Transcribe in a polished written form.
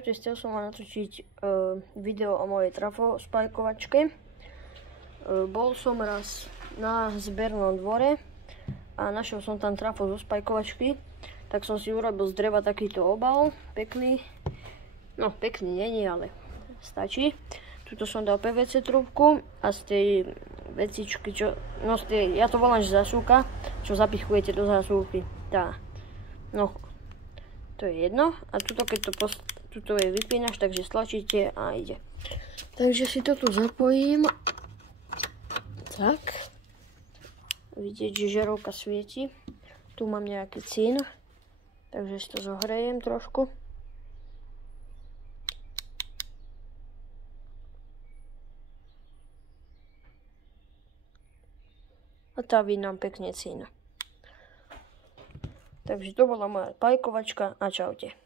Čaute, chcel som vám natočiť video o mojej trafospajkovačke. Bol som raz na zbernom dvore a našiel som tam trafo zo spajkovačky, tak som si urobil z dreva takýto obal, pekný. No, pekný není, ale stačí. Tuto som dal PVC trúbku a z tej vecičky, ja to volám, že zasúka, čo zapichujete do zasúky. Tá. No, to je jedno. A tuto, keď tuto je vypínaš, takže stlačíte a ide. Takže si to tu zapojím. Tak. Vidieť, že žarovka svieti. Tu mám nejaký cín, takže si to zohrejem trošku. A tá nám pekne cína. Takže to bola moja spajkovačka a čaute.